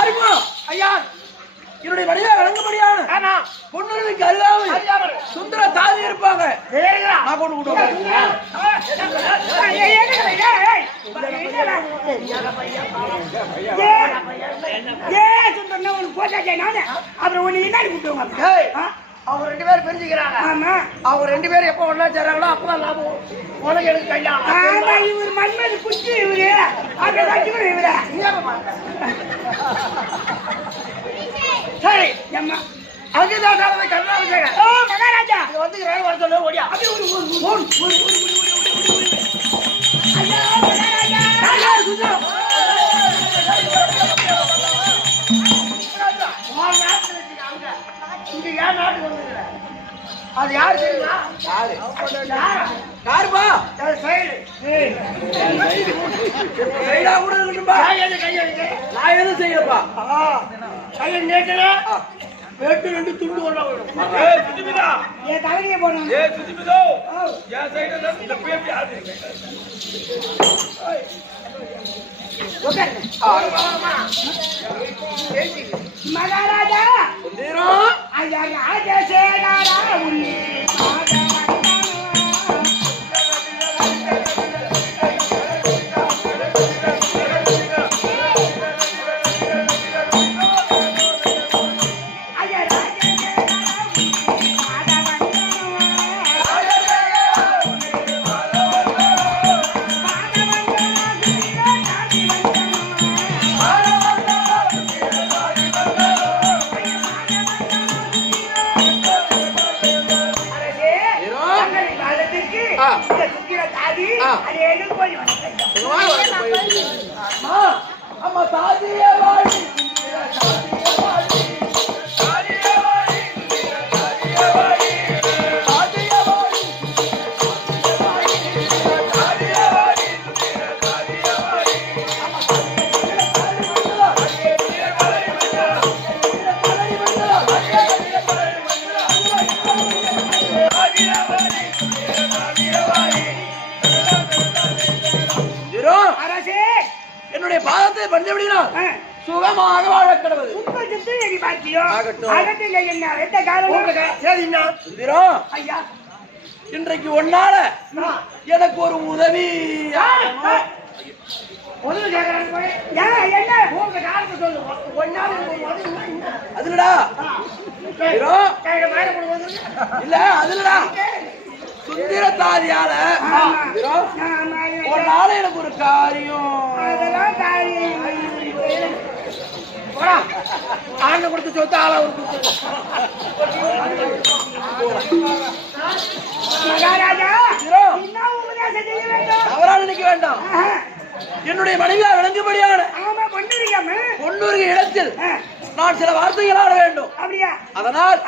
அறிமுக ஐயா என்னுடைய மனைவியா வழங்கும்படியான பொண்ணுக்கு அருகாமல் சுந்தர தாதி இருப்பாங்க. நான் கொண்டு அப்புறம் ஒண்ணு என்ன கூப்பிடுவாங்க. அவங்க 2 பேரும் பிரிஞ்சுக்கிறாங்க. அவங்க 2 பேரும் எப்ப ஒண்ணா சேர்றாங்களோ அப்பதான் லாபம். உனக்கு எனக்கு கல்யாணம். இவர் மண்மதி குச்சி இவரு அப்படி இவர சரி அம்மா அங்கதான் காலத்தை கருணாபிஷேகம். ஓ மகாராஜா வந்து வர சொல்ல ஓடியா அப்படி ஒரு இங்க யார் நாட்டுக்கு வந்துருக்க? அது யாரு தெரியுமா? யாருப்பா? சைடா கூட இருக்கட்டும்பா. நான் எதுவும் செய்யலப்பா. கையை நேட்டல வெட்டு 2 துண்டு ஒண்ணா வரும். சுதிமிதா என் தலையிலே போடணும். சுதிமிதோ என் சைடுல இந்த பேப்பி ஆடுது. மகாராஜா ஐயா ராஜசேனாரா உன்னி என்னுடைய பாதத்தை பஞ்சபடினால் சுகமாக வாழ கடவுள். இன்றைக்கு ஒன்னால எனக்கு ஒரு உதவி அதுலடா இல்ல அதுலடா சுந்தர தாதியால ஒரு நாள் எனக்கு ஒரு காரியம் ஆண்ட கொடுத்து சொத்து ஆளா ஒரு அவரால் நினைக்க வேண்டாம். என்னுடைய மனைவியா விளங்கும்படியான பொன்னூருக்கு இடத்தில் நான் சில வார்த்தைகள் ஆட வேண்டும். அதனால்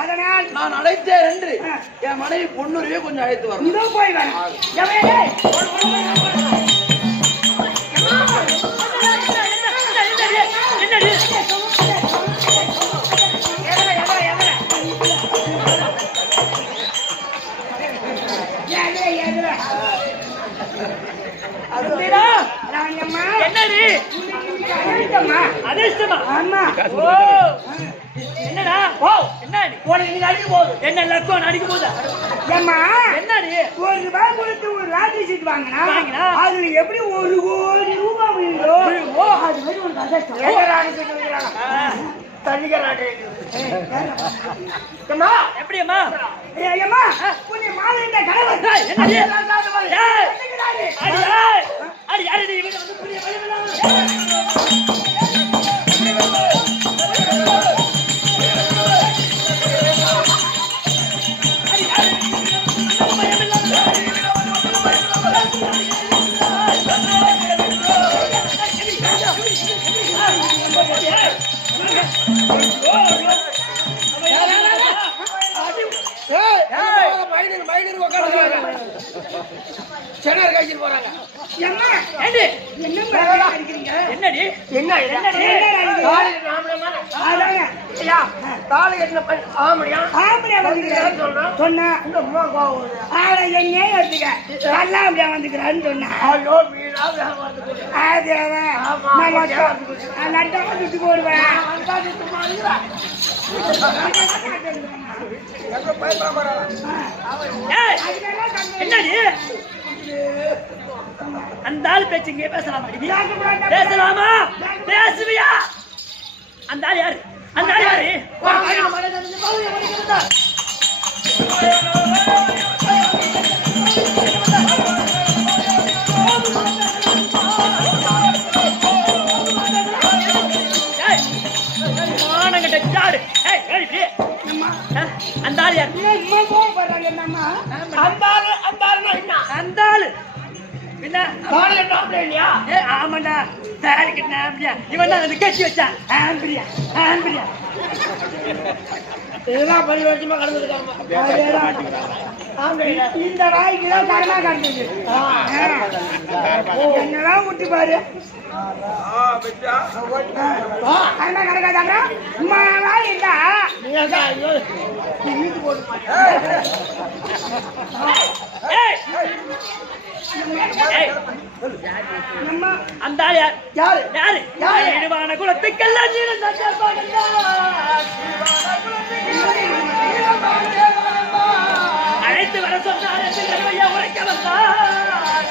நான் அழைத்தேன் என்று என் மனைவி பொன்னூரையே கொஞ்சம் அழைத்து வரணும். என்னடி அதிர்ஷ்டமா? ஆமா. என்னடா என்னடி அடிக்க போகுது? என்ன லக்கம் அடிக்க போகுதா? ஏம்மா என்னடி ₹1 கொடுத்து ஒரு லாட்டரி சீட் வாங்கினா அதுல எப்படி 1 கோடி ரூபாய் விழுதோ அது மாதிரி ஒரு அதிர்ஷ்டம். எப்படி அம்மா ஏம்மா உன்னை மாலையிட்ட கணவன் என்னடி அடி அடி நீ வந்து புரிய மைனர் உட்கார்ந்து சென்னை கழிச்சிட்டு போறாங்க. அம்மா ஏண்டி என்ன அடிக்கிறீங்க என்னடி என்னடி தாலி நாமளமா அதாங்க ஐயா தாலி என்ன ஆமடியா ஆம்படியா வந்துக்கிறான்னு சொன்னா இந்த அம்மா கோவம் ஆட என்னையே எடுத்துக்க நல்லா அப்படியா வந்துக்கிறான்னு சொன்னா ஐயோ வீணா வந்து அது நான் நட்டமா சுட்டு போடுவேன் ஏய் என்னடி அந்த ஆள் பேச்சு இங்கே பேசலாமா பேசலாமா பேசுவியா அந்த ஆள் யாரு அந்த ஆள் யாரு அந்த ஆள் யாரு அந்த ஆளு என்ன இல்லையா ஆமாண்டா தாலி கட்டின ஆம்பிரியா இவன் தான் அந்த கட்சி வச்சான் ஆம்பிரியா ஆம்பிரியா இதெல்லாம் பரிவர்த்தமா கடந்துருக்காங்க. இந்த ராய்க்கு தான் தரமா காட்டுது என்னதான் விட்டு பாரு என்ன கிடக்காதாங்க ராய் இல்ல அந்த ஆள் யாரு யாரு யாரு இடுவான குலத்துக்கெல்லாம் நீரம் அழைத்து வர சொன்னார் உரைக்க வந்தார்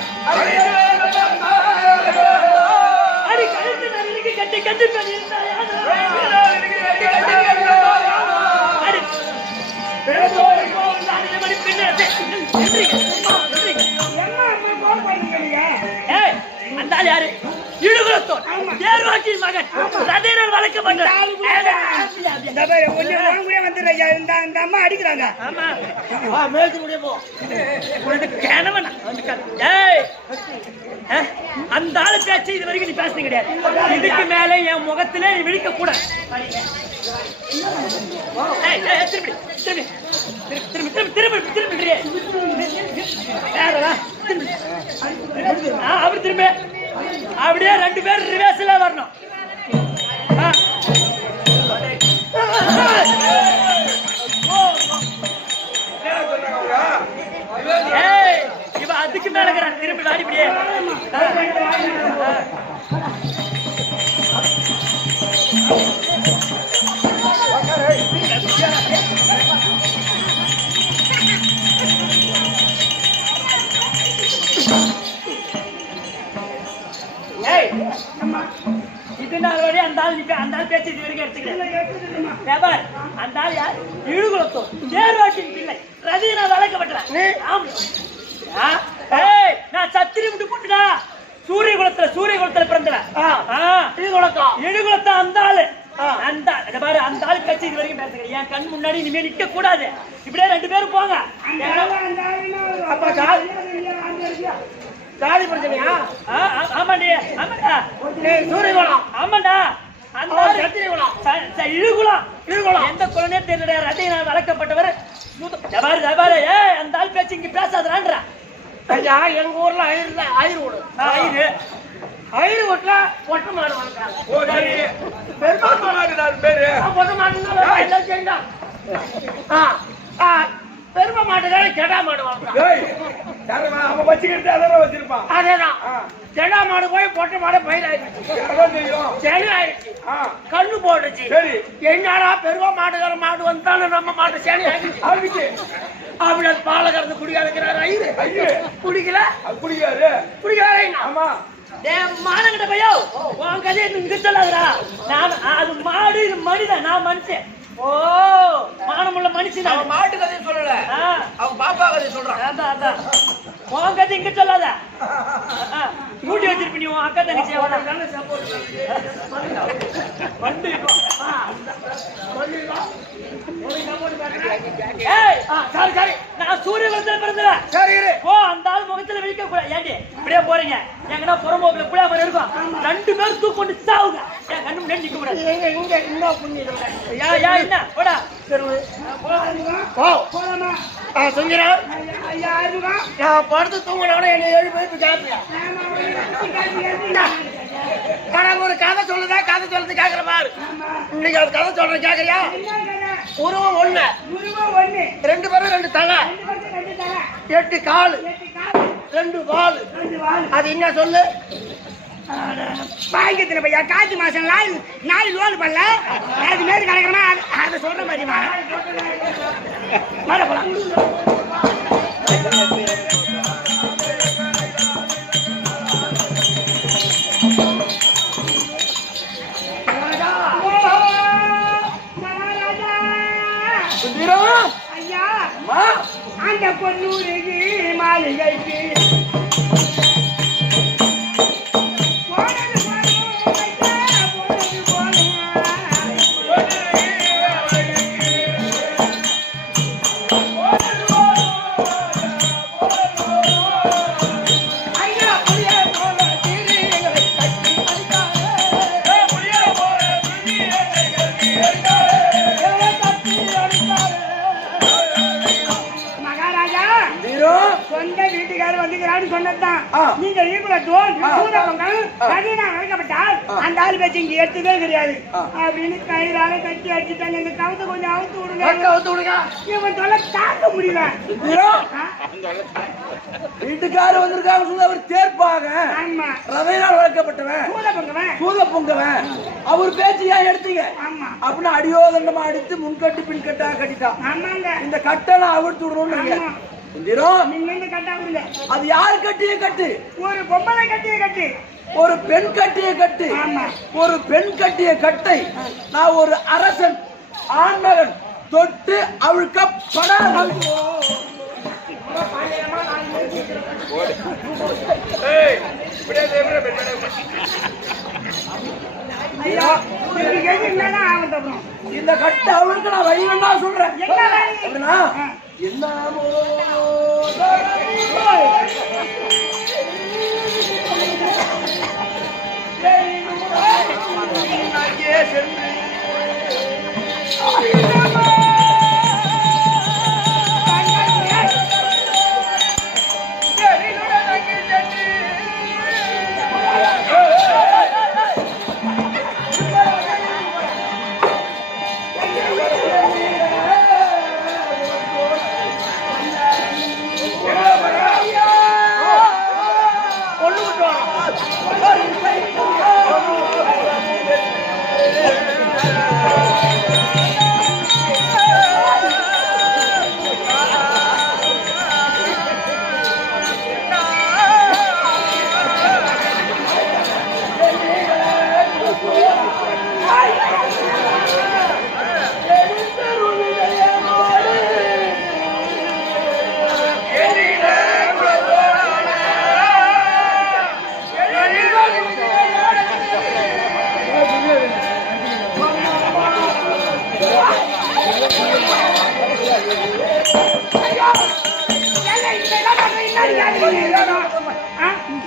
அடி கழுத்து நகருக்கு கட்டி கட்டி அந்த ஆள் யாரு இடுகுலத்தோன் தேர்வாக்கின் மகன் ரதேனர் வளர்க்கப்பட்ட இந்த அம்மா அடிக்கிறாங்க மேய்ச்சி முடிய போ கிணவன் அந்த ஆளு பேச்சு இது வரைக்கும் நீ பேசுறது கிடையாது இதுக்கு மேல என் முகத்திலே நீ விழிக்க கூட அவர் திரும்ப அப்படியே ரெண்டு பேரும் ரிவர்ஸ்ல வரணும் இவ அதுக்கு மேல திரும்பி வாடிப்படியே இது நாள் வழி அந்த ஆள் பேச்சு இது வரைக்கும் எடுத்துக்கிறேன் அந்த ஆள் யார் இழுகுலத்தோம் தேர்வாட்டின் பிள்ளை ரதினா வளர்க்கப்பட்டான் நான் சத்திரி விட்டு போட்டுடா சூரிய குலத்துல பிறந்தவன் இழுகுலத்த அந்த ஆளு அந்த பாரு அந்த ஆள் பேச்சு இது வரைக்கும் பேசுகிறேன் என் கண் முன்னாடி இனிமே நிக்க கூடாது இப்படியே ரெண்டு பேரும் போங்க தாலி பிரச்சனையா ஆமாண்டி ஆமாண்டா சூரியகுலம் ஆமாண்டா அந்த இழுகுலம் எந்த குழந்தையே தெரியல ரதையினா வளர்க்கப்பட்டவர் அந்த ஆள் பேச்சு இங்க பேசாதான்றா ஐயா எங்க ஊர்ல ஐயர் வீடு ஐயர் வீட்டுல ஒட்ட மாடு வளர்க்குறாங்க பேரு ஒட்ட மாடுன்னா பெருமை மாட்டுக்காக கெடா மாடு வளர்க்குறான் வச்சுக்கிட்டு அதான் வச்சிருப்பான் அதேதான் கெடா மாடு போய் பொட்டை மாடு பயிராயிடுச்சு சரி ஆயிடுச்சு கண்ணு போட்டுச்சு என்னாடா பெருமை மாட்டுக்கார மாடு வந்தாலும் நம்ம மாட்டு சரி ஆயிடுச்சு அப்படி அது பாலை கறந்து குடிக்காதுக்கிறாரு ஐயரு குடிக்கல குடிக்காரு ஆமா மானங்கிட்ட பையோ உன் கதையை இங்க சொல்லாதடா நான் அது மாடு இது மனிதன் நான் மனுஷன் ஓ மானமுள்ள மனுஷன் அவன் மாட்டு கதையை சொல்லல அவன் பாப்பா கதையை சொல்றான் அதான் அதான் உன் கதை இங்க சொல்லாத மூடி வச்சிருப்ப நீ உன் அக்கா தங்கச்சி நான் சூரிய குலத்துல பிறந்தவன் சரி ஓ அந்த ஆள் முகத்துல விழிக்க கூட ஏண்டி இப்படியே போறீங்க எங்கன்னா புறம்போக்குல புளியா மாதிரி இருக்கும் ரெண்டு பேரும் தூக்கொண்டு சாவுங்க என் கண்ணு முன்னாடி நிக்க கூடாது. இங்க இன்னும் புண்ணியம் யா என்ன போடா. போலாமா? சுந்தரம் ஐயா ஆறுமா? நான் படுத்து தூங்கினோட என்னை எழுப்பி போய் கேப்பியா? நான் ஒரு கதை சொல்லுதா, கதை சொல்றது கேக்குற பாரு. இன்னைக்கு அது கதை சொல்றேன் கேக்குறியா? உருவம் ஒண்ணு, ரெண்டு பேரும் ரெண்டு தலை, 8 காலு, 2 வால். அது என்ன சொல்லு? பாயங்கத்துல பையா காத்து மாசம் நாலு லோல் பண்ணல அது மாரி கிடக்குறமா அதை சொல்ற மாதிரி வர போலாம். ஐயா அந்த பொன்னூருக்கு மாளிகைக்கு சொந்த வீட்டுக்காரர் வந்துக்கிறான்னு சொன்னதுதான். நீங்க நடக்கப்பட்டால் அந்த ஆள் பேச்சு இங்க எடுத்ததே கிடையாது அப்படின்னு கயிறால கட்டி அடிச்சுட்டாங்க. இந்த கவுத்தை கொஞ்சம் அவுத்து விடுங்க. இவன் சொல்ல தாக்க முடியல. வீட்டுக்காரர் வந்திருக்காங்க, அவர் தேர்ப்பாக ரவையினால் வளர்க்கப்பட்டவன், சூத பொங்கவன். அவர் பேச்சு ஏன் எடுத்தீங்க அப்படின்னு அடியோதண்டமா அடித்து முன்கட்டு பின்கட்டா கட்டிட்டான். இந்த கட்டளை அவிழ்த்து விடணும்னு. அது யாரு கட்டிய கட்டு? ஒரு பொம்பளை கட்டிய கட்டு, ஒரு பெண் கட்டிய கட்டு. ஒரு பெண் கட்டிய கட்டை நான் ஒரு அரசன் ஆண்மகன் தொட்டு அவிழ்க்கப்பட இந்த கட்டை அவளுக்கு நான் வழி வேணா சொல்றேன். என்னமோ சென்று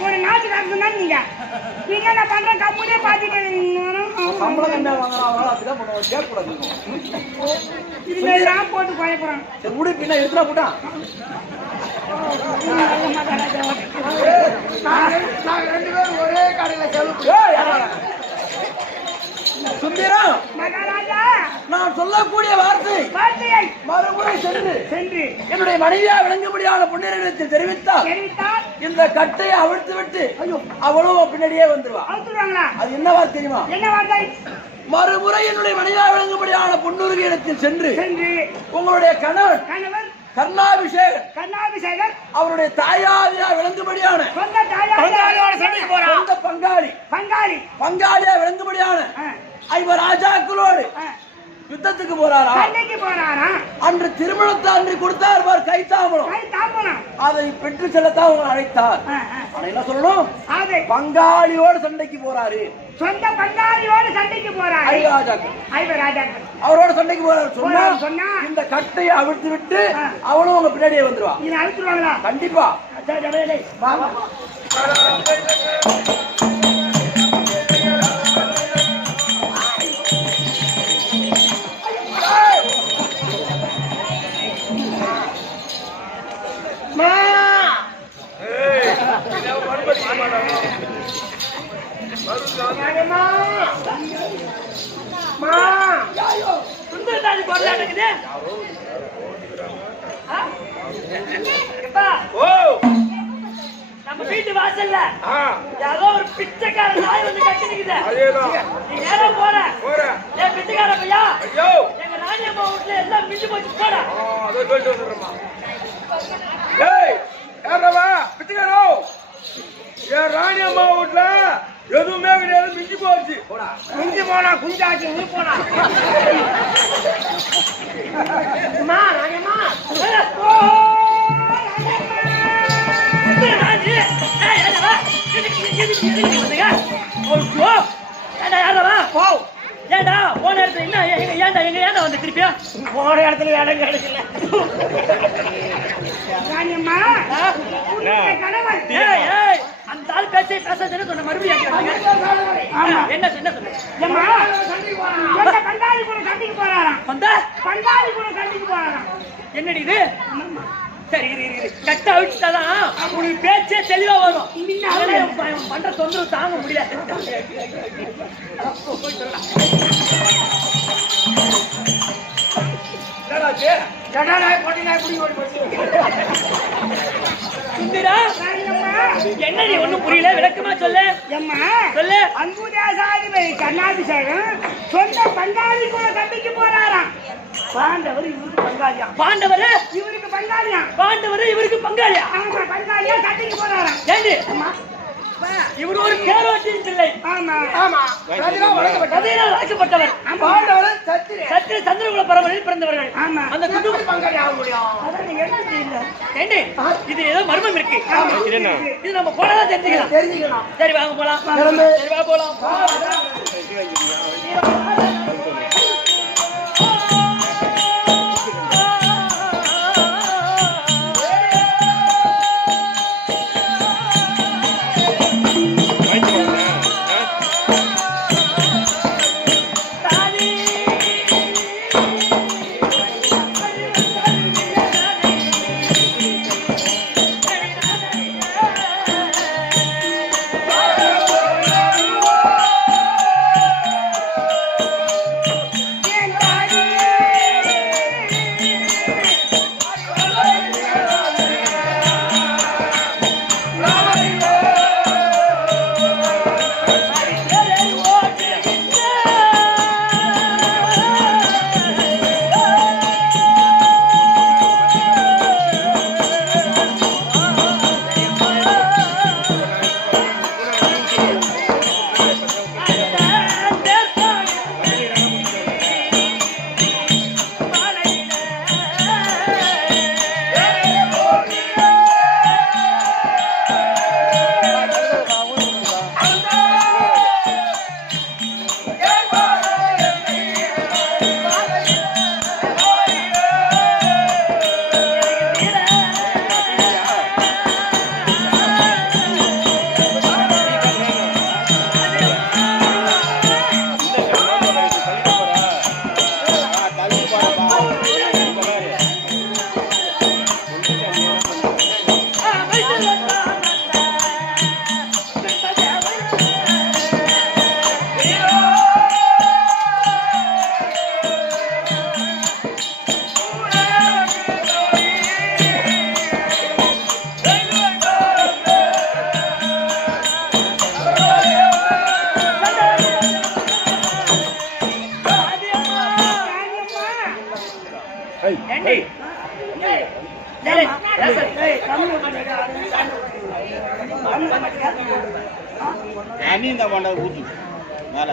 ஒரு நாட்டுக்காரர் நீங்க என்ன பண்ற கம்முனே பாத்துட்டு நான் போட்டு பயப்படுறேன். எடுத்துடா போட்டான். ஒரே கடையில சுந்தரம் மகாராஜா, நான் சொல்லக்கூடிய வார்த்தையை மறுமுறை சென்று என்னுடைய மனைவியா விளங்கும்படியான பொன்னிறத்தில் தெரிவித்தால் இந்த கட்டையை அவிழ்த்து விட்டு அவளும் பின்னாடியே வந்துருவா. அது என்ன வார்த்தை தெரியுமா? என்ன வார்த்தை? மறுமுறை என்னுடைய மனைவியா விளங்கும்படியான பொன்னூருக்கு இடத்தில் சென்று உங்களுடைய கணவன் கர்ணாபிஷேகர் அவருடைய தாயாரியா விளங்கும்படியான சொந்த பங்காளியா விளங்கும்படியான 5 ராஜாக்களோடு யுத்தத்துக்கு போறாரா? அன்று திருமணத்தை அன்று கொடுத்தார் பார் கைத்தாமலம், அதை பெற்று செல்லத்தான் உங்களை அழைத்தார். ஆனா என்ன சொல்லணும்? பங்காளியோடு சண்டைக்கு போறாரு, சொந்த பங்காளியோடு சண்டைக்கு போறாரு. 5 ராஜாக்கள் அவரோட சண்டைக்கு போறாரு சொன்னா இந்த கட்டையை அவிழ்த்து விட்டு அவளும் உங்க பின்னாடியே வந்துருவா. அழுத்துருவாங்களா? கண்டிப்பா. பங்காளி குரல் அடக்குது. நம்ம வீட்டு வாசல்ல ஏதோ ஒரு பிச்சைக்கார நாய் வந்து கட்டி நிக்குது. நீ நேரம் போற ஏன் பிச்சைக்கார பையா? எங்க ராணியம்மா வீட்டுல எல்லாம் மிஞ்சு போச்சு போட. என் ராணி அம்மா வீட்டுல எதுவுமே கிடையாது, மிஞ்சி போச்சு. மிஞ்சி போனா குஞ்சாச்சு நீ போனா ராணியம்மா ஏண்டா போன இடத்துல என்ன ஏண்டா எங்க ஏண்டா வந்து திருப்பியா போன இடத்துல இடம் கிடைக்கல. ராணியம்மா கணவன் அந்த ஆள் பேச சொன்ன மறுபடியும் என்ன சொன்ன பண்டாளி கூட சண்டைக்கு போறாராம். பண்டாளி கூட சண்டைக்கு போறாராம். என்னடி இது? சரி கட்ட அவிச்சுட்டாதான் உனக்கு பேச்சே தெளிவா வரும். பண்ற தொந்தரவு தாங்க முடியல. என்னடி ஒண்ணும் புரியல, விளக்கமா சொல்லு. சொல்லு. அன்புதாசாதிபதி கண்ணாபிஷேகம் சொந்த பங்காளி கூட சண்டைக்கு போறாராம். பாண்டவர் இவருக்கு பங்காளியா? பாண்டவர் இவருக்கு பங்காளியா? பாண்டவர் இவருக்கு பங்காளியா? ஆமா, பங்காளியா சண்டைக்கு போறாராம். ஏண்டி இவரு ஒரு பேரோட்டின் பிள்ளை. ஆமா ஆமா, கதையினால் வளர்க்கப்பட்டவர். சத்திர சந்திரகுல பரம்பரையில் பிறந்தவர்கள். ஆமா, அந்த குடும்ப பங்காளி ஆக முடியும். அதான் என்ன தெரியல. ஏண்டி இது ஏதோ மர்மம் இருக்கு. இது நம்ம போனதான் தெரிஞ்சுக்கலாம். சரி வாங்க போலாம். சரி வா போலாம். அமீன் தான் பண்ண ஊத்து மேல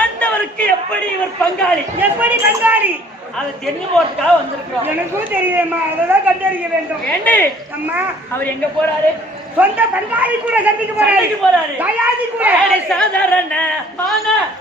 ஆண்டவருக்கு எப்படி இவர் பங்காளி? எப்படி பங்காளி? அதை தெரிஞ்சு போறதுக்காக வந்திருக்கிறோம். எனக்கும் தெரியுமா, அததான் கண்டறிய வேண்டும். ஏண்டி அம்மா அவர் எங்க போறாரு? சொந்த பங்காளி கூட சண்டைக்கு போறாரு. தயாதி கூட சாதாரண மன்னர்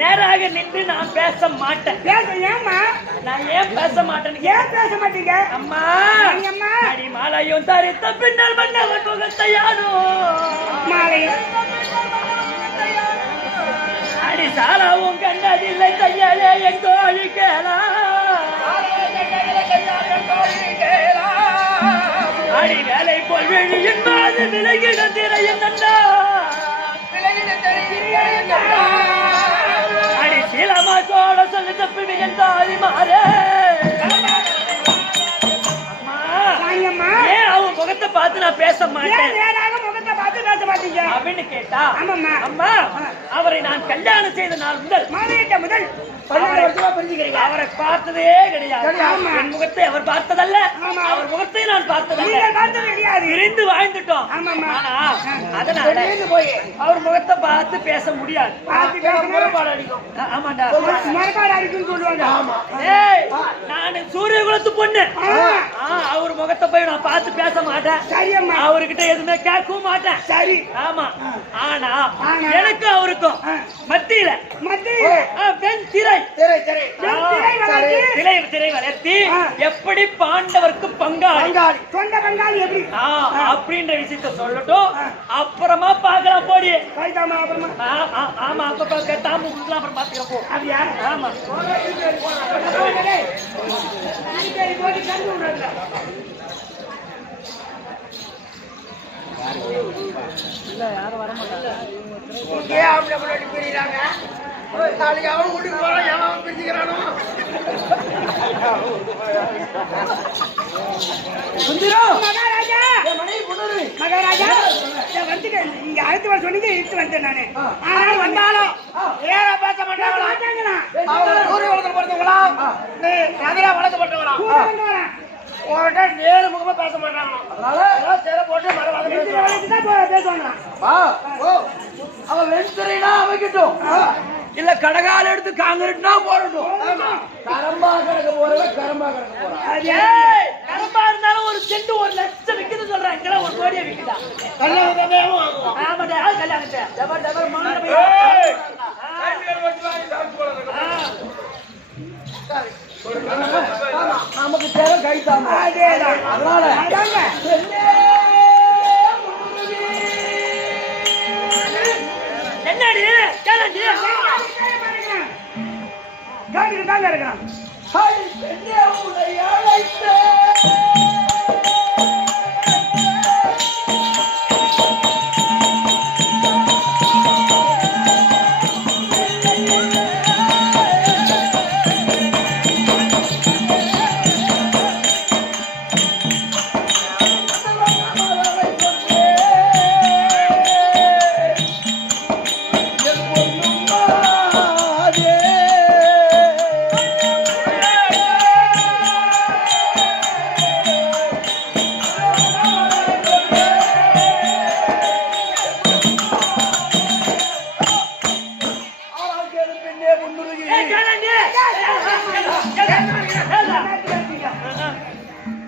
நேராக நின்று நான் பேச மாட்டேன். ஏம்மா நான் ஏன் பேச மாட்டேன்னு ஏன் பேச மாட்டீங்க? அம்மா அம்மா அடி மாலையும் தரித்த பின்னால் மன்னவன் முகத்தையானோ அடி சாலாவும் கண்டதில்லை கையாலே எங்கோ அழிக்கலாம் அடி வேலை போல் வெளியின் மாது விலகிட திரையின் தந்தா அடி சீலமா சோழ சொல்லி தப்பி மிகந்தாதி மாறே ஏன் அவன் முகத்தை பார்த்து நான் பேச மாட்டேன் அப்படின்னு கேட்டா அம்மா அவரை நான் கல்யாணம் செய்த நாள் முதல் அவரை பார்த்ததே கிடையாது. என் முகத்தை அவர் பார்த்ததல்ல, அவர் முகத்தை நான் பார்த்ததல்ல. இருந்து வாழ்ந்துட்டோம். அதனால அவர் முகத்தை பார்த்து பேச முடியாது. ஆமாண்டா நான் சூரிய குலத்து பொண்ணு. அவர் முகத்தை போய் நான் பார்த்து பேச மாட்டேன். அவர்கிட்ட எதுவுமே கேட்கவும் மாட்டேன். சரி ஆமா. ஆனா எனக்கு அவருக்கும் மத்தியில திரை வளர்த்தி எப்படி பாண்டவருக்கு பங்காளி அப்படின்ற விஷயத்த சொல்லட்டும். அப்புறமா பாக்கலாம் போடி. ஆமா அப்ப தாமு அப்புறம் பாத்துக்கிறப்போ ஆமா யாரும் வர மாட்டாங்க. நாளைக்கு அவன் கூட்டிட்டு போறான், அவன் பிரிச்சுக்கிறானோ. மகாராஜா வந்துட்டேன். இங்க அழைத்து வர சொன்னீங்க, இழுத்து வந்தேன் நானு. ஆனால் வந்தாலும் ஏற பேச மாட்டாங்களா? சூரிய வளர்த்து போறதுங்களா? நதியா வளர்க்கப்பட்டவங்களா? உங்கள்கிட்ட நேரு முகமா பேச மாட்டாங்க. அதனால சேர போட்டு பேசுவாங்க. அவன் வெண்திரைனா அமைக்கட்டும், இல்ல கடகால எடுத்து காங்கிரீட்னா போடட்டும். கரம்பா கிடக்க போறவ கரம்பா கிடக்க போறான். கரம்பா இருந்தாலும் ஒரு செண்டு 1 லட்சம் விக்குது சொல்றாங்க. இங்க ஒரு கோடியே விக்குதா? ஆமாடா கல்யாணத்தை நமக்கு தேவை கைத்தாம. அதனால என்னடி கேளண்டி தாங்க இருக்கிறான்.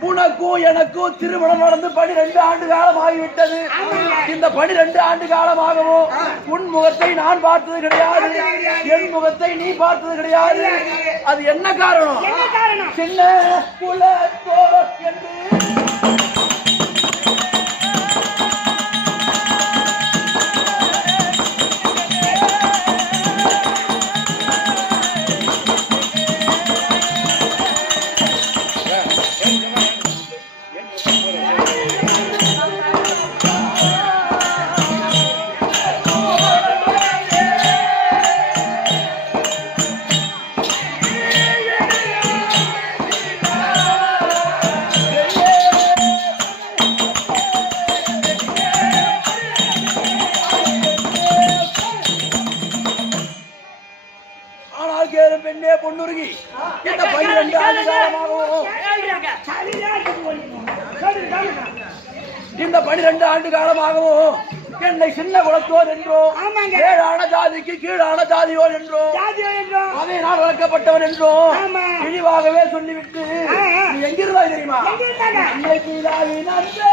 உனக்கும் எனக்கும் திருமணம் நடந்து 12 ஆண்டு காலம் ஆகிவிட்டது. இந்த 12 ஆண்டு காலமாகவும் உன் முகத்தை நான் பார்த்தது கிடையாது, என் முகத்தை நீ பார்த்தது கிடையாது. அது என்ன காரணம்? சின்ன குலத்தோ என்று பெண்ணே பொன்னுருகி இந்த 12 ஆண்டு காலமாகவும் இந்த 12 ஆண்டு காலமாகவும் என்னை சின்ன குலத்தோர் என்றோம், ஏழான ஜாதிக்கு கீழான ஜாதியோர் என்றோம், அதை நான் வளர்க்கப்பட்டவன் என்றோம் இழிவாகவே சொல்லிவிட்டு நீ எங்கிருந்தா தெரியுமா? என்னை கீழாவின் அன்பே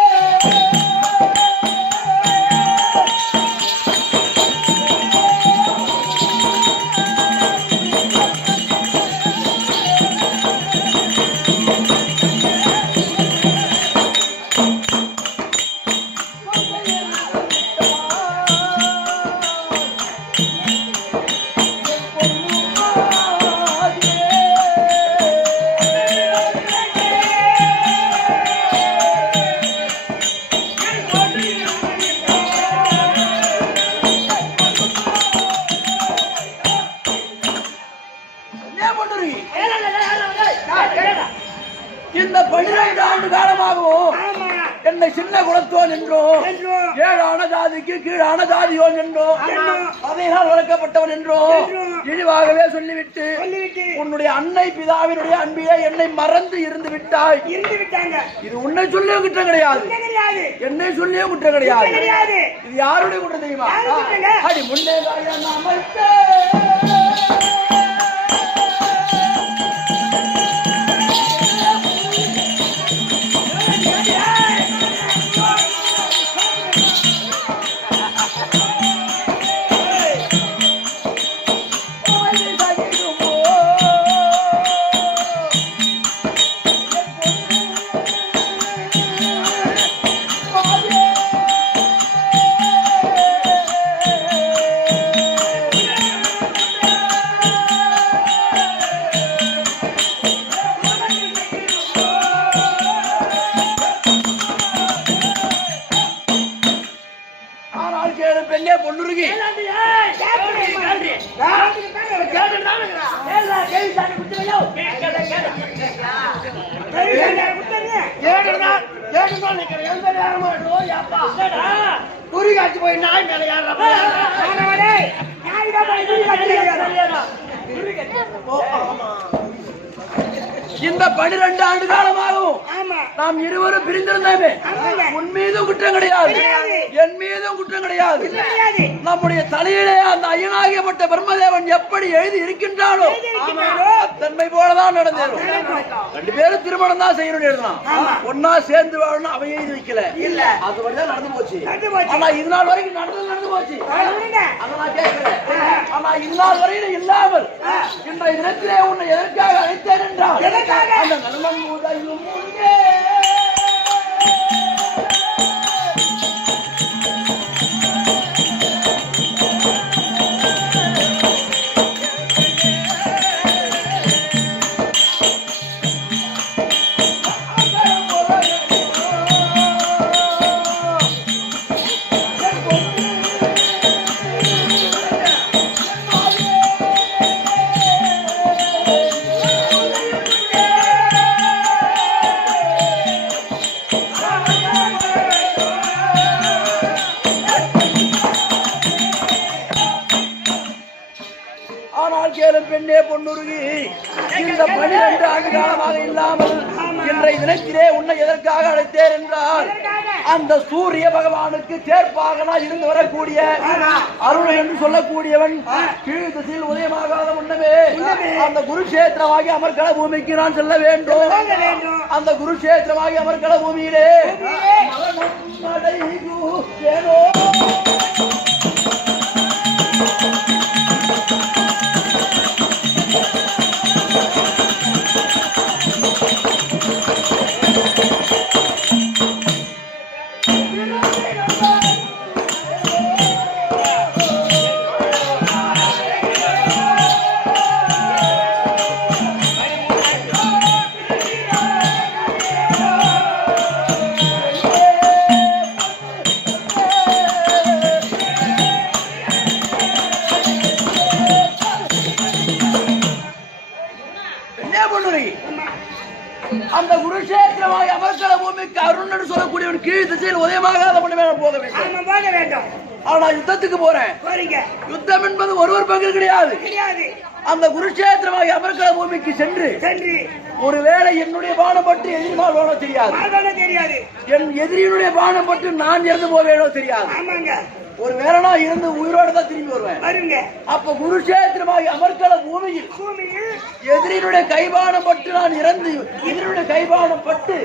பெண்ணே பொண்ணுருகி இந்த 12 ஆண்டு காலமாகவும் என்னை சின்ன குலத்தோன் என்றும் 7 ஆன ஜாதிக்கு கீழான ஜாதியோன் என்றும் அதையினால் வளர்க்கப்பட்டவன் என்றும் இழிவாகவே சொல்லிவிட்டு உன்னுடைய அன்னை பிதாவினுடைய அன்பிலே என்னை மறந்து இருந்து விட்டாய். இது உன்னை சொல்லியும் குற்றம் கிடையாது, என்னை சொல்லியும் குற்றம் கிடையாது. இது யாருடைய குற்றம் தெரியுமா? அடி முன்னே பெண்ணே பொண்ணுருகி குறிகாட்சி போய் நாய் மேல இந்த 12 ஆண்டு காலமாகவும் நாம் இருவரும் பிரிந்திருந்தோமே, உன் மீதும் குற்றம் கிடையாது, என் மீதும் குற்றம் கிடையாது. நம்முடைய தலையிலே அந்த ஐயனாகியப்பட்ட பிரம்மதேவன் எப்படி எழுதி இருக்கின்றானோ தன்மை போலதான் நடந்தேன். 2 பேரும் திருமணம் தான் செய்யணும் எழுதலாம், ஒன்னா சேர்ந்து வாழணும் அவை எழுதி வைக்கல, அதுபடிதான் நடந்து போச்சு. ஆனா இது நாள் வரைக்கும் நடந்து போச்சு, அதை நான் கேட்கிறேன். ஆனா இது நாள் வரையிலும் இல்லாமல் இன்றைய தினத்திலே உன்னை எதற்காக அழைத்தேன் என்றால் அந்த நலன் உதயும் முன்னே பெண்ணே பொன்னுருகி இந்த 12 ஆண்டு காலமாக இல்லாமல் இன்றைய தினத்திலே உன்னை எதற்காக அழைத்தேன் என்றால் அந்த சூரிய பகவானுக்கு தேர்ப்பாகனா இருந்து வரக்கூடிய அருள் என்று சொல்லக்கூடியவன் கீழ் திசையில் உதயமாகாத முன்னமே அந்த குருஷேத்திரமாகி அமர்கல பூமிக்கு நான் செல்ல வேண்டும். அந்த குருஷேத்திரமாகி அமர்கல பூமியிலே அந்த குருஷேத்திரமாய் அமர்கல பூமிக்கு அருண் என்று சொல்லக்கூடியவன் கீழ் திசையில் உதயமாகாத முன்னமே போக வேண்டும். ஆனா யுத்தத்துக்கு போறேன். யுத்தம் என்பது ஒருவர் பங்கு கிடையாது. அந்த குருஷேத்திரமாய் அமர்கல பூமிக்கு சென்று ஒருவேளை என்னுடைய பானம் பட்டு எதிரிமால் வேணோ தெரியாது, என் எதிரியினுடைய பானம் பட்டு நான் இறந்து போவேனோ தெரியாது. ஒரு வேளனா இருந்து உயிரோட தான் திரும்பி வருவேன். அப்ப குருஷேத்திரமாகி அமர்கல பூமியில் எதிரினுடைய கைபானம் பட்டு நான் இறந்து எதிரினுடைய கைபானம் பட்டு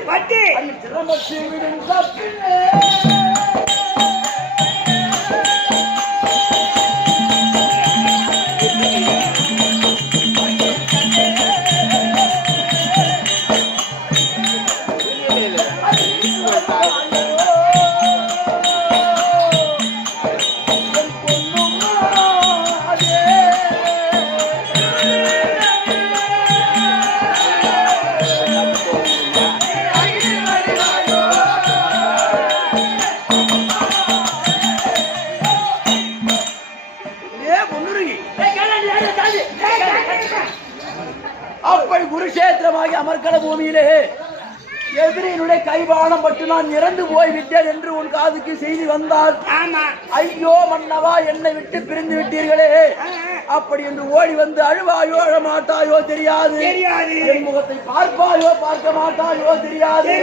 அப்படி குருஷேத்திரமாகி அமர்க்கல பூமியிலே எதிரியினுடைய கைவானம் பட்டு நான் இறந்து போய்விட்டேன் என்று உன் காதுக்கு செய்தி வந்தால் ஐயோ மன்னவா என்னை விட்டு பிரிந்து விட்டீர்களே அப்படி என்று ஓடி வந்து அழுவாயோ அழமாட்டாயோ தெரியாது என் முகத்தை பார்ப்பாயோ பார்க்க மாட்டாயோ தெரியாது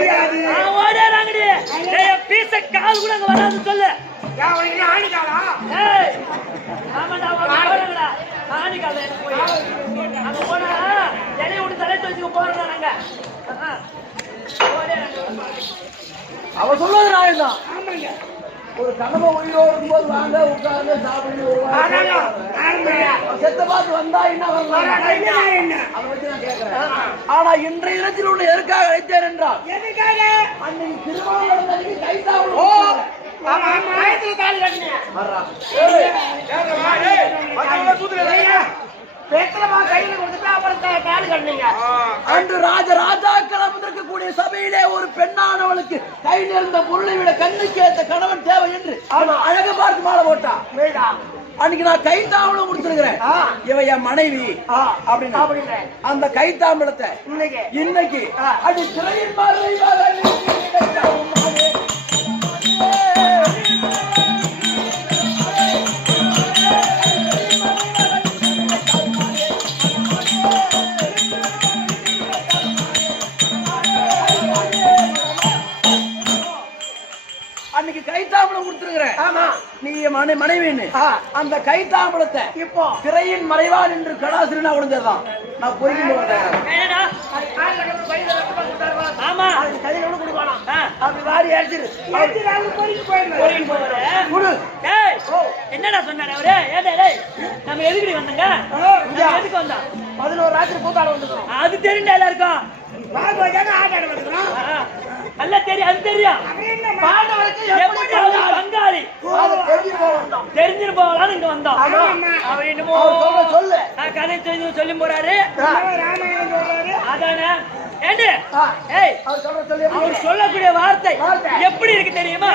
கால் கூட வராது சொல்லு அவ சொல்வது நாயம்தான். ஒரு கனவை உயிரோடு இருக்கும்போது வாங்க உட்கார்ந்து சாப்பிடுங்க செத்த பார்த்து வந்தா என்ன வரலாம் அதை வச்சு நான் கேட்கிறேன். ஆனா இன்றைய இடத்தில் உன்னை எதற்காக அழைத்தேன் என்றால் அன்னைக்கு திருமணம் நடந்ததுக்கு கைத்தாவணும் அன்று ராஜராஜாக்கள் அமர்ந்திருக்கக்கூடிய சபையிலே ஒரு பெண்ணானவளுக்கு கை நேர்ந்த பொருளை விட கண்ணுக்கு ஏற்ற கணவன் தேவை என்று அழக பார்த்து மாலை போட்டா அன்னைக்கு நான் கைத்தாம்பளம் கொடுத்துருக்கிறேன் இவ என் மனைவி அப்படின்னு அந்த கைத்தாம்பளத்தை இன்னைக்கு அது திரையின் பார்வை அன்னைக்கு கைத்தாம்பளம் கொடுத்துருக்கிறேன் நீ மனைவின்னு அந்த கைத்தாம்பளத்தை இப்போ திரையின் மறைவான் என்று கடாசிரியனா உடைஞ்சதுதான் நான் பொறுக்கி என்னடா சொன்னாரு அவரு நம்ம எதுக்கு வந்தங்க எதுக்கு வந்தா 11 ராத்திரி கூத்தாட வந்துடும் அது தெரிஞ்ச எல்லாருக்கும் அல்ல தெரியும் அது தெரியும் பங்காளி தெரிஞ்சிரு போகலான்னு இங்க வந்தோம் அவர் என்னமோ சொல்லு கதை தெரிஞ்சு சொல்லி போறாரு அதானே அவர் சொல்லக்கூடிய வார்த்தை எப்படி இருக்கு தெரியுமா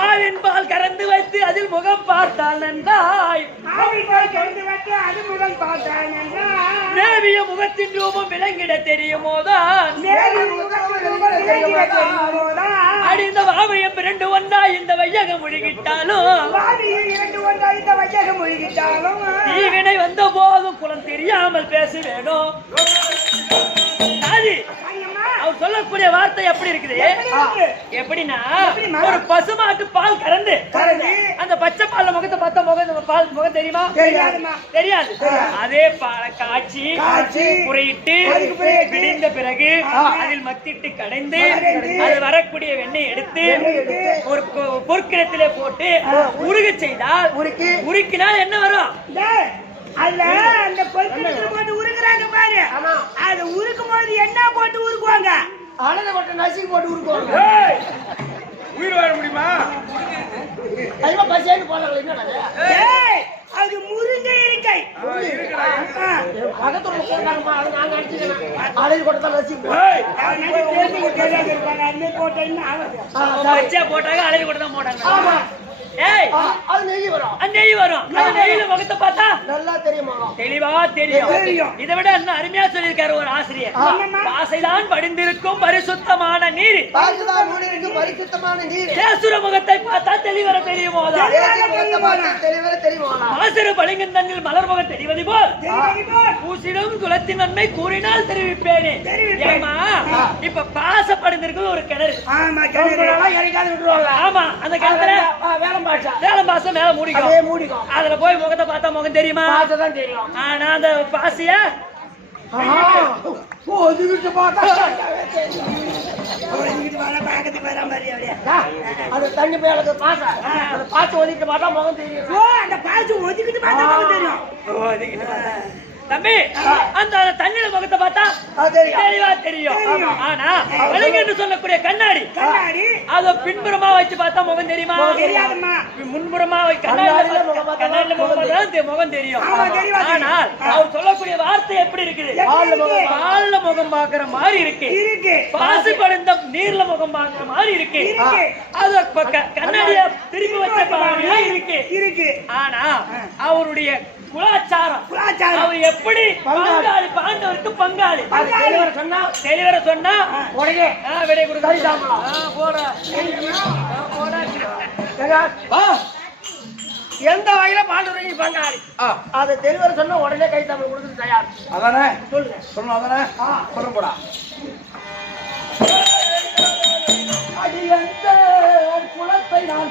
ஆவின் பால் கறந்து வைத்து அதில் முகம் பார்த்தால் நன்றாய் தேவிய முகத்தின் ரூபம் விளங்கிட தெரியுமோதான் அடிந்த வாவியம் 2 ஒன்றா இந்த வையகம் முழுகிட்டாலும் தீவினை வந்த போதும் குலம் தெரியாமல் பேச வேணும் அவர் சொல்லக்கூடிய வார்த்தை எப்படி இருக்குது எப்படின்னா ஒரு பசுமாட்டு பால் கறந்து அந்த பச்சை பால் முகத்தை பார்த்தா முகம் தெரியுமா தெரியாது அதே பாலை காய்ச்சி குறையிட்டு விடிந்த பிறகு அதில் மத்திட்டு கடைந்து அது வரக்கூடிய வெண்ணெய் எடுத்து ஒரு பொற்கிடத்திலே போட்டு உருக செய்தால் உருக்கினால் என்ன வரும் அல்ல அந்த பொருட்கள் போட்டு உருக்குறாங்க பாரு அது உருக்கும் போது என்ன போட்டு உருக்குவாங்க அனத கொட்ட நசி போட்டு உருக்குவாங்க உயிர் வாழ முடியுமா ஐயா பசேன்னு போறாங்க என்னடா ஏய் அது முருங்கை இருக்கை பக்கத்துல போறாங்கமா அது நான் அடிச்சிட்டேன் அனத கொட்ட நசி ஏய் நான் தெரியாது இருக்காங்க அன்னை போட்டேன்னு பச்சை போட்டாங்க அனத கொட்ட தான் போட்டாங்க ஆமா ஏய் அது நெய் வரும் அந்த நெய் வரும் அந்த நெய்யில முகத்தை பார்த்தா நல்லா தெரியுமா தெளிவா தெரியும் இதை விட இன்னும் அருமையா சொல்லியிருக்காரு ஒரு ஆசிரியர் பாசைதான் படிந்திருக்கும் பரிசுத்தமான நீர் பாசைதான் மூடிருக்கும் பரிசுத்தமான நீர் கேசுர முகத்தை பார்த்தா தெளிவர தெரியுமோ தெளிவர தெரியுமா ஆசிர பளிங்கின் தண்ணில் மலர் முகம் தெரிவது போல் பூசிடும் குலத்தின் நன்மை கூறினால் தெரிவிப்பேனே ஏமா இப்ப பாச படிந்திருக்கும் ஒரு கிணறு ஆமா அந்த கிணத்துல வேலம் பாசம் மேல மூடிக்கும் அதுல போய் முகத்தை பார்த்தா முகம் தெரியுமா தெரியும் ஆனா அந்த பாசிய தண்ணி போய் பாத்து ஒதுக்கிட்டு பார்த்தா முகம் தெரியும் அந்த பாத்து ஒதுக்கிட்டு பார்த்தா முகம் தெரியும் தம்பி அந்த தண்ணியில முகத்தை பார்த்தா தெளிவா தெரியும் ஆனா என்று சொல்லக்கூடிய கண்ணாடி அத பின்புறமா வச்சு பார்த்தா முகம் தெரியுமா முன்புறமா கண்ணாடியில முகம் தெரியும் ஆனால் அவர் சொல்லக்கூடிய வார்த்தை எப்படி இருக்குது பால்ல முகம் பாக்குற மாதிரி இருக்கு பாசி படுந்த நீர்ல முகம் பாக்குற மாதிரி இருக்கு அது கண்ணாடிய திருப்பி வச்ச மாதிரியா இருக்கு ஆனா அவருடைய குலாச்சாரம். குலாச்சாரம். அவ எப்படி பங்காளி, பாண்டவருக்கு பங்காளி. தெளிவர சொன்னா உடனே விடை கொடுக்க போட எந்த வகையில பாண்டவர்கள் பங்காளி அதை தெளிவர சொன்னா உடனே கை தமிழ் கொடுத்து தயார். அதானே சொல்லுங்க. சொல்லணும் அதானே சொல்ல போடா. அடியந்த குலத்தை நான்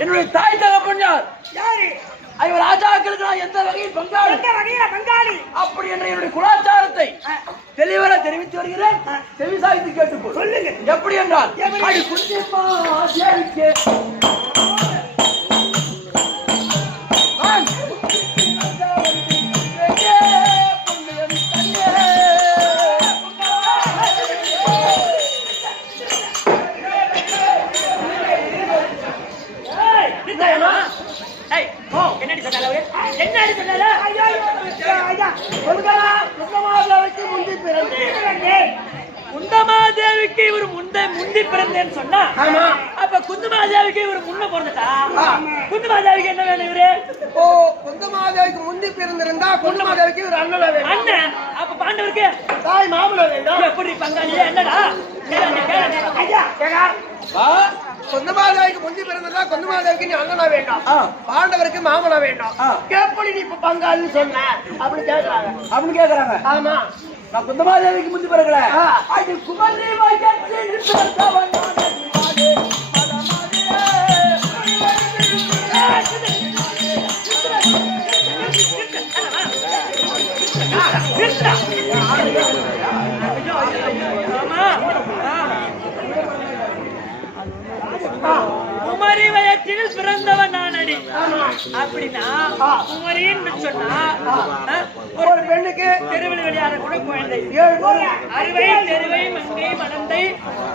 என்னுடைய தாய் தகப்பன் யாரு? ஐவர் ராஜாக்களுக்கு நான் எந்த வகையில் பங்காளி அப்படி என்ற என்னுடைய குலாச்சாரத்தை தெளிவாக தெரிவித்து வருகிறேன். செவிசாய்த்து கேட்டுக்கொள். சொல்லுங்க. எப்படி என்றால் என்னடி சொன்னால என்னடி சொன்னால குந்தமாதேவிக்கு இவர் முந்தி பிறந்தேன்னு சொன்னா அப்ப குந்தமாதேவிக்கு இவர் முன்ன பிறந்துட்டா குந்தமாதேவிக்கு என்ன வேணும் இவரு? ஓ, குந்தமாதேவிக்கு முந்தி பிறந்திருந்தா குந்தமாதேவிக்கு இவர் அண்ணன் வேணும். அண்ணன் அப்ப பாண்டவருக்கு தாய் மாமனார் வேண்டும். எப்படி பங்காளி என்னடா? குந்தமாதேவிக்கு முந்தி பிறந்ததா குந்தமாதேவிக்கு நீ அண்ணனா வேண்டாம், பாண்டவருக்கு மாமனா வேண்டாம். எப்படி நீ இப்ப பங்காளின்னு சொன்ன அப்படின்னு கேக்குறாங்க. ஆமா, நான் குந்தமாதேவிக்கு முந்தி பிறகுல அது குமரி குமரி வயத்தில் பிறந்தவன் நானடி. அப்படின்னா குமரின்னு சொன்னா ஒரு பெண்ணுக்கு தெருவில் விளையாட கூட குழந்தை, அறுவை தெருவை மங்கை மடந்தை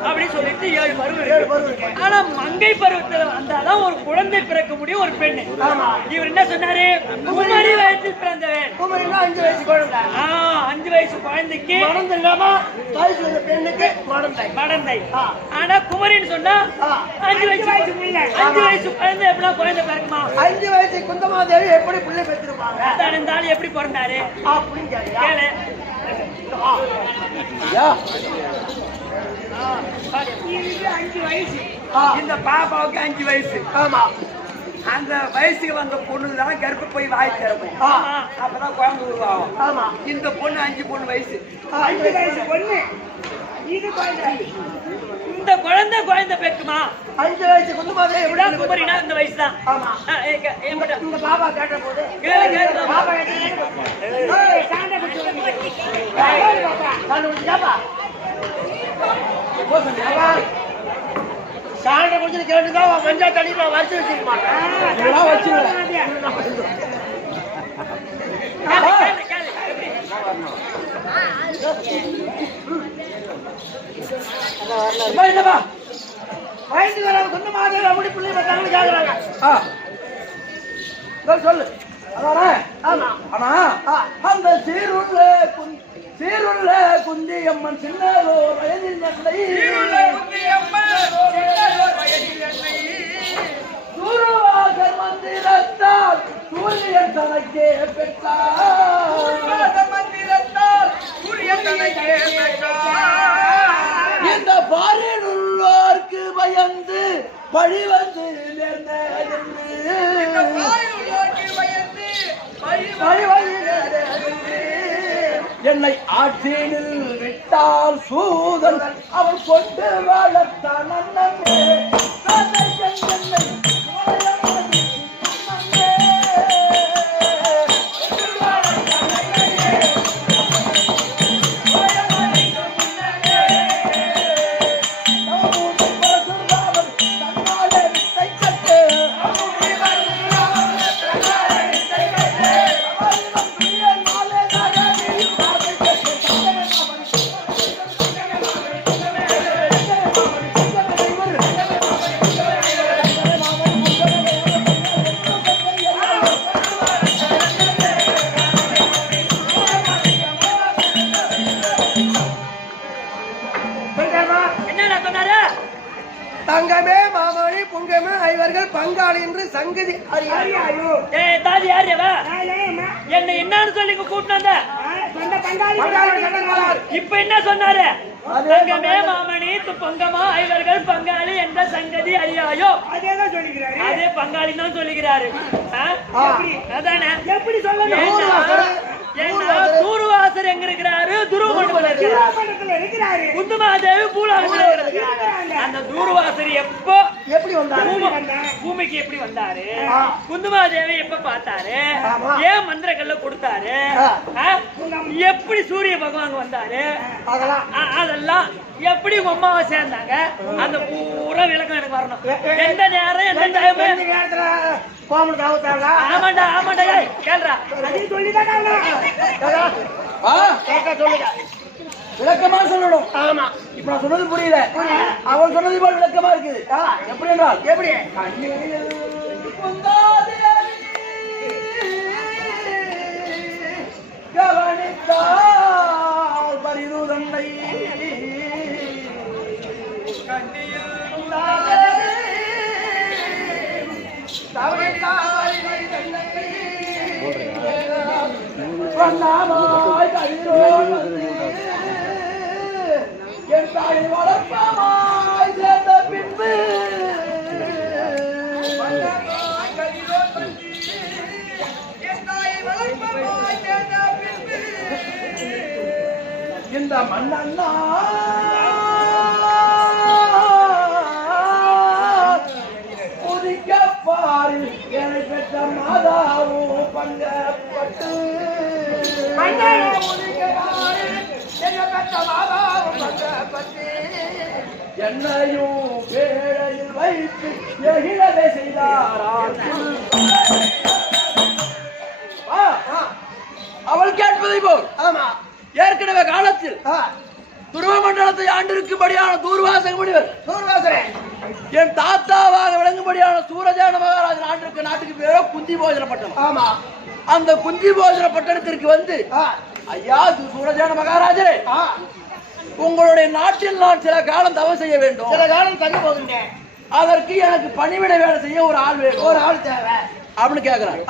அப்படி சொல்லிட்டு 7 பருவம் இருக்கு. ஆனா மங்கை பருவத்துல வந்தாதான் ஒரு குழந்தை பிறக்க முடியும் ஒரு பெண்ணு. இவர் என்ன சொன்னாரு? குமரி வயத்தில் பிறந்தவன். குமரினா 5 வயசு குழந்தை. 5 வயசு குழந்தைக்கு பெண்ணுக்கு மடந்தை. ஆனா குமரின்னு சொன்னா 5 வயசு குழந்தை எப்படின்னா குழந்தை பிறக்குமா? 5 வயசு குந்தமாதேவி எப்படி பிள்ளை பெற்றிருப்பாங்க? இந்த ஆள் எப்படி பிறந்தாரு அப்படின்னு கேளு. இது 5 வயசு. இந்த பாப்பாவுக்கு 5 வயசு. ஆமா, அந்த வயசுக்கு வந்த பொண்ணு தான் கர்ப்ப போய் வாய் திறக்கும். அப்பதான் குழந்தை உருவாகும். ஆமா, இந்த பொண்ணு 5 பொண்ணு வயசு. 5 வயசு பொண்ணு. இது குழந்தை. இந்த குழந்தை பெக்குமா? 5 வயசு குந்தமாதேவி விட குமரினா இந்த வயசு தான். ஆமா, இந்த பாபா கேட்ட போது பாபா சாண்டை குடிச்சு கேட்டுதான் மஞ்சா தண்ணி நான் வச்சு வச்சிருக்க மாட்டேன். வயசு வர குந்தமாதேவி அப்படி பிள்ளை பார்த்தாங்கன்னு கேக்குறாங்க. சொல்லு. அதானே? ஆமா, ஆனா அந்த சீருள்ள குந்தி அம்மன் சின்னதோ வயதில் சூரவாசர் மந்திரத்தால் சூரியன் தனக்கே பெற்றார். இந்த பாரில் உள்ளோர்க்கு பயந்து பழி வந்து என்னை ஆற்றினில் விட்டால் சூதன் அவன் கொண்டு வளர்த்தான் அண்ணன். தங்கமே மாமணி புங்கமே ஐவர்கள் பங்காளி என்று சங்கதி அறியாயோ ஏய் தாதி யாரியவா என்ன என்னன்னு சொல்லி கூட்டினாங்க சொந்த பங்காளி இப்ப என்ன சொன்னாரு தங்கமே மாமணி பொங்கமா ஐவர்கள் பங்காளி என்ற சங்கதி அறியாயோ அதேதான் சொல்லிக்கிறாரு அதே பங்காளி தான் சொல்லுகிறாரு அதானே எப்படி சொல்லணும் தூர்வாசர் எங்க இருக்கிறாரு துருவமண்டபத்துல இருக்கிறாரு குந்துமாதேவி பூலாவத்துல இருக்கிறாங்க அந்த தூர்வாசர் எப்படி வந்தாரு பூமிக்கு எப்படி வந்தாரு குந்துமாதேவி எப்ப பார்த்தாரு ஏன் மந்திரங்கள்ல கொடுத்தாரு எப்படி சூரிய பகவான் வந்தாரு அதெல்லாம் எப்படி உங்க அம்மாவை சேர்ந்தாங்க அந்த பூரா விளக்கம் எனக்கு வரணும் எந்த நேரம் எந்த டைம் ஆமாண்டா ஆமாண்டா கேள்றா அதையும் சொல்லிதான் விளக்கமா சொல்லணும். ஆமா இப்ப நான் சொன்னது புரியல. அவன் சொன்னது போல விளக்கமா இருக்குது. எப்படி என்றால் எப்படி கவனித்தால் பரிதுதன்னை என் தாயை வளர்ப்பமாய் சேர்ந்த பின்பு இந்த மண்ணண்ணா உதிக்க பாரு என பெற்ற மாதாவும் பங்கப்பட்டு என்னையும் பேழையில் வைத்து எகிழவை செய்தாராம். அவள் கேட்பதை போல் ஏற்கனவே காலத்தில் துருவ மண்டலத்தை ஆண்டிருக்கும்படியான தூர்வாசக முனிவர் என் தாத்தாவாக விளங்கும்படியான சூரஜான மகாராஜன் ஆண்டிருக்க நாட்டுக்கு பேரோ குந்தி போஜன பட்டணம். அந்த குந்தி போஜன பட்டணத்திற்கு வந்து ஐயா சூரஜான மகாராஜரே, உங்களுடைய நாட்டில் நான் சில காலம் தவம் செய்ய வேண்டும், சில காலம் தங்க போகின்றேன், அதற்கு எனக்கு பணிவிடை வேலை செய்ய ஒரு ஆள் வேணும், ஒரு ஆள் தேவை அப்படின்னு கேட்கிறார்.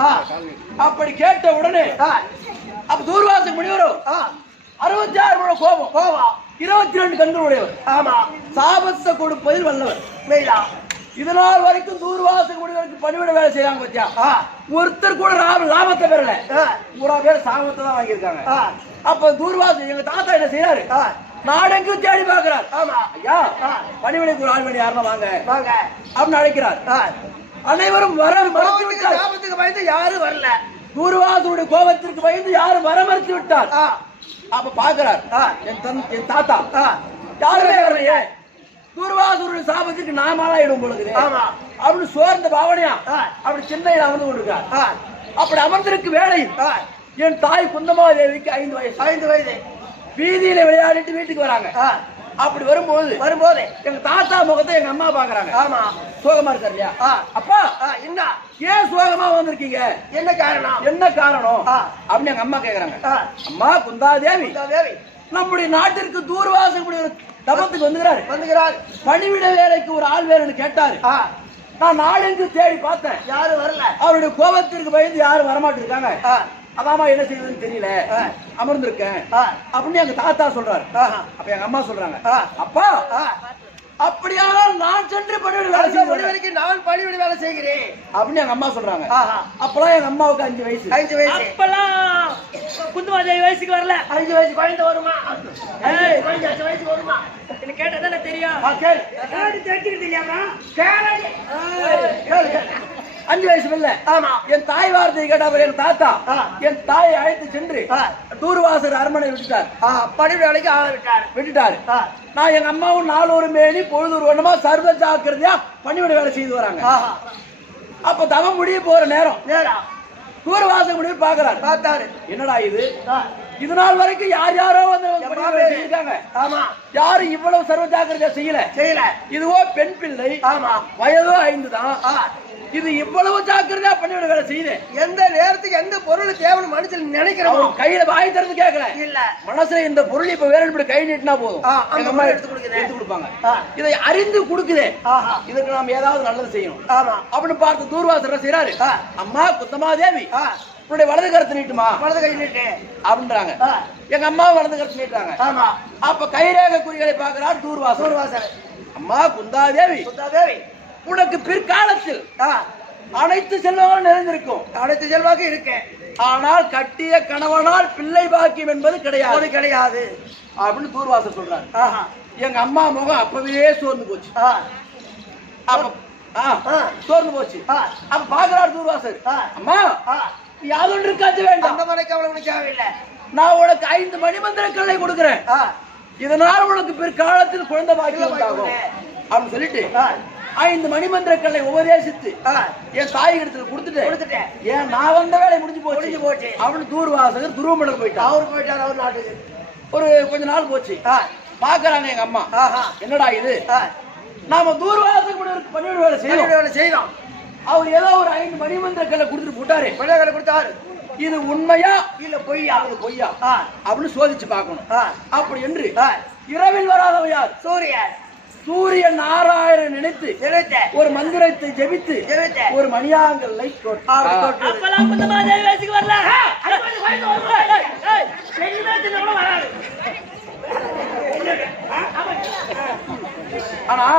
அப்படி கேட்ட உடனே அப்ப தூர்வாசக முனிவரும் 66 முழ கோபம் 22 கண்கள் உடையவர். ஆமா சாபத்தை கொடுப்பதில் வல்லவர். இதனால் வரைக்கும் தூர்வாசக முனிவருக்கு பணிவிட வேலை செய்யறாங்க பத்தியா, ஒருத்தர் கூட லாபத்தை பெறல, பூரா பேர் சாபத்தை தான் வாங்கியிருக்காங்க. அப்ப தூர்வாசகம் எங்க தாத்தா என்ன செய்யறாரு, நாடெங்கும் தேடி பார்க்கிறார். ஆமா ஐயா பணிவிடைக்கு ஒரு ஆள் வேணும், யாருன்னா வாங்க வாங்க அப்படின்னு அழைக்கிறார். அனைவரும் வர மறுத்து விட்டார். லாபத்துக்கு பயந்து யாரும் வரல, தூர்வாசனுடைய கோபத்திற்கு பயந்து யாரும் வர மறுத்து விட்டார். அப்ப பாக்குறார் என் தாத்தா யாருமே வரலையே, தூர்வாசனுடைய சாபத்திற்கு நாமாயிடும் பொழுது அப்படின்னு சோர்ந்த பாவனையா அப்படி சின்னையில் அமர்ந்து கொண்டிருக்கார். அப்படி அமர்ந்திருக்கு வேளையில் என் தாய் குந்தமாதேவிக்கு 5 வயது வீதியில விளையாடிட்டு வீட்டுக்கு வராங்க. அப்படி வரும்போது எங்க தாத்தா முகத்தை எங்க அம்மா பாக்குறாங்க. ஆமா சோகமா இருக்காரு இல்லையா, அப்பா என்ன ஏன் சோகமா வந்திருக்கீங்க, என்ன காரணம் அப்படின்னு எங்க அம்மா கேக்குறாங்க. அம்மா குந்தாதேவி நம்முடைய நாட்டிற்கு தூர்வாசக முனிவர் தபத்துக்கு வந்துகிறார், பணிவிட வேலைக்கு ஒரு ஆள் வேணும்னு கேட்டாரு. நான் நாடெங்கு தேடி பார்த்தேன், யாரும் வரல, அவருடைய கோபத்திற்கு பயந்து யாரும் வரமாட்டிருக்காங்க, அதாமா என்ன செய்யுதுன்னு தெரியல அமர்ந்திருக்கேன் அப்படின்னு எங்க தாத்தா சொல்றாரு. அப்ப எங்க அம்மா சொல்றாங்க, அப்பா அப்படியானால் நான் சென்று பணிவிடை வேலை செய்ய நான் பணிவிடை வேலை செய்கிறேன் அப்படின்னு எங்க அம்மா சொல்றாங்க. அப்பெல்லாம் எங்க அம்மாவுக்கு 5 வயசு. அப்பெல்லாம் குந்துமாதேவி வயசுக்கு வரல, 5 வயசு குழந்தை வருமா, 5 வயசு வருமா என்ன கேட்டதானே தெரியும். 5 வயசு இல்ல. ஆமா என் தாய் வார்த்தையை கேட்டவர் என் தாத்தா என் தாயை அழைத்து சென்று தூர்வாசர் அரண்மனை விட்டுட்டார், பணிவிடை வேலைக்கு ஆள விட்டுட்டாரு. நான் எங்க அம்மாவும் 4 ஒரு மேனி பொழுது ஒரு வண்ணமா சர்வ ஜாக்கிரதையா பணிவிடை வேலை செய்து வராங்க. அப்ப தவம் முடிய போற நேரம் தூர்வாசக முடிவு பார்த்தாரு, என்னடா இது, இது நாள் வரைக்கும் யாரோ வந்து இருக்காங்க, ஆமா யாரும் இவ்வளவு சர்வ ஜாக்கிரதையா செய்யல. இதுவோ பெண் பிள்ளை, ஆமா வயதோ 5 தான், இது இவ்வளவு ஜாக்கிரதையா பண்ணிவிட வேலை செய்தேன். எந்த நேரத்துக்கு எந்த பொருள் தேவைன்னு மனசுல நினைக்கிறோம். கையில வாய் திறந்து கேட்கறேன் இல்ல மனசுல இந்த பொருள் இப்ப வேற இப்படி கை நீட்டினா போதும் அந்த அம்மா மாதிரி எடுத்து கொடுப்பாங்க. இதை அறிந்து கொடுக்குதே இதுக்கு நாம ஏதாவது நல்லது செய்யணும். ஆமா அப்படின்னு பார்த்து தூர்வாசர் செய்யறாரு. அம்மா குந்தமாதேவி உன்னுடைய வலது கருத்து நீட்டுமா, வலது கை நீட்டு அப்படின்றாங்க. எங்க அம்மா வலது கருத்து நீட்டுறாங்க. ஆமா அப்ப கைரேக குறிகளை பார்க்கிறார் தூர்வாசர். அம்மா குந்தாதேவி உனக்கு பிற்காலத்தில் அனைத்து செல்வங்களும் நிறைந்திருக்கும், அனைத்து செல்வாக்கு இருக்கேன். ஆனால் கட்டிய கணவனால் பிள்ளை பாக்கியம் என்பது கிடையாது அப்படின்னு தூர்வாசர் சொல்றாரு. எங்க அம்மா முகம் அப்பவே சோர்ந்து போச்சு. சோர்ந்து போச்சு. அப்ப பாக்குறாரு தூர்வாசர். அம்மா யாதொன்று இருக்காது வேண்டாம், அந்த மனைக்கு அவளுக்கு தேவையில்லை. நான் உனக்கு 5 மணிமந்திர கல்லை கொடுக்கிறேன், இதனால் உனக்கு பிற்காலத்தில் குழந்தை பாக்கியம் உண்டாகும் அப்படின்னு சொல்லிட்டு 5 மணிமந்திர கல்லை உபதேசித்து என் தாய் இடத்துல கொடுத்துட்டேன். ஏன் நான் வந்த வேலை முடிஞ்சு போச்சு அப்படின்னு தூர்வாசகர் துருவமண்டலம் போயிட்டார். அவரு போயிட்டார் அவர் நாட்டுக்கு. ஒரு கொஞ்ச நாள் போச்சு. பாக்குறாங்க எங்க அம்மா, என்னடா இது, நாம தூர்வாசகர் பண்ணிவிட வேலை செய்யறோம். அவர் ஏதோ ஒரு 5 மணிமந்திர கல்லை கொடுத்துட்டு போட்டாரு. இது உண்மையா இல்ல பொய்யா அப்படின்னு சோதிச்சு பார்க்கணும். அப்படி என்று இரவில் வராதவன் யார்? சூரியன் நாராயணன் நினைத்து ஒரு மந்திரத்தை ஜெபித்து ஒரு மணியாங்கல்லை ஆனா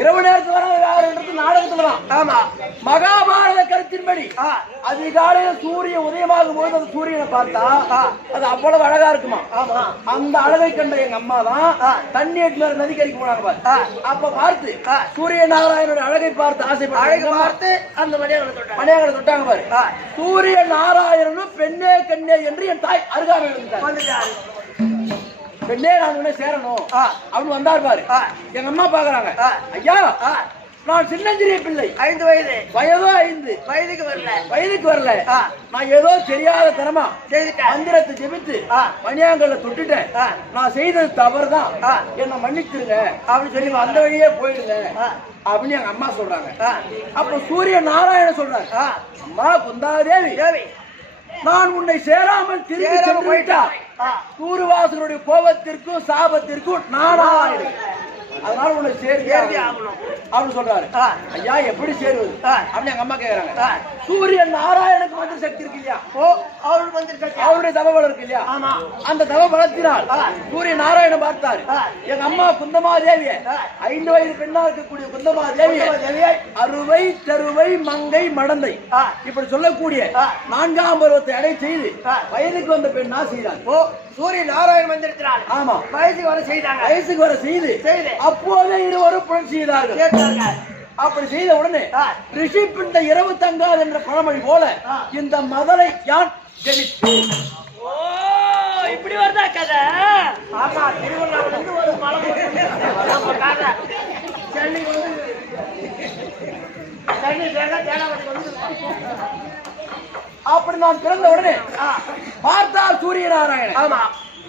இரவு நேரத்தில் வர யாருன்றது நாடகத்துலதான். ஆமா மகாபாரத கருத்தின்படி அதிகாலையில சூரியன் உதயமாகும் போது அந்த சூரியனை பார்த்தா அது அவ்வளவு அழகா இருக்குமா. அந்த அழகை கண்ட எங்க அம்மா தான் தண்ணி மேல நதிக்கரைக்கு போனாங்க. அப்ப பார்த்து சூரிய நாராயணோட அழகை பார்த்து ஆசைப்பட்டு அந்த மணியாங்களை தொட்டாங்க பாரு. சூரிய நாராயணனும் பெண்ணே கண்ணே என்று என் தாய் அருகாமையில் பெண்ணே நான் உடனே சேரணும் அப்படின்னு வந்தார் பாரு. எங்க அம்மா பாக்குறாங்க. ஐயா நான் சின்னஞ்சிறிய பிள்ளை, 5 வயது, வயதோ 5, வயதுக்கு வரல. நான் ஏதோ தெரியாத தரமா மந்திரத்தை ஜெபித்து மணியாங்கல்ல தொட்டுட்டேன். நான் செய்தது தவறுதான், என்ன மன்னிச்சிருங்க அப்படின்னு சொல்லி அந்த வழியே போயிடுங்க அப்படின்னு எங்க அம்மா சொல்றாங்க. அப்ப சூரிய நாராயணன் சொல்றாங்க. அம்மா குந்தாதேவி, நான் உன்னை சேராமல் திரும்பி போயிட்டா தூர்வாசகருடைய கோபத்திற்கும் சாபத்திற்கும் நானாயிடும், அதனால உன்னை சேர்ந்து ஆகணும் அப்படின்னு சொல்றாரு. ஐயா எப்படி சேருவது அப்படின்னு எங்க அம்மா கேக்குறாங்க. சூரியன் நாராயணனுக்கு மந்திர சக்தி இருக்கு இல்லையா, அவருடைய தவபலம் இருக்கு இல்லையா, அந்த தவபலத்தினால் சூரிய நாராயணன் பார்த்தாரு. எங்க அம்மா குந்தமாதேவிய 5 வயது பெண்ணா இருக்கக்கூடிய குந்தமாதேவியை அறுவை தருவை மங்கை மடந்தை இப்படி சொல்லக்கூடிய 4ஆம் பருவத்தை அடை செய்து வயதுக்கு வந்த பெண்ணா செய்தார். சூரிய நாராயண மந்திரத்தினால் ஆமா வயசுக்கு வர செய்து அப்போதே இருவரும் புணர்ச்சி செய்தார்கள். அப்படி செய்த உடனே ரிஷி பிண்ட இரவு தங்காது என்ற பழமொழி போல இந்த மதலை யான் ஜெனித்தேன். இப்படி வருதா கதை? ஆமா திருவண்ணாமலை ஒரு மலை அப்படி நான் பிறந்த உடனே பார்த்தால் சூரிய நாராயணன். ஆமா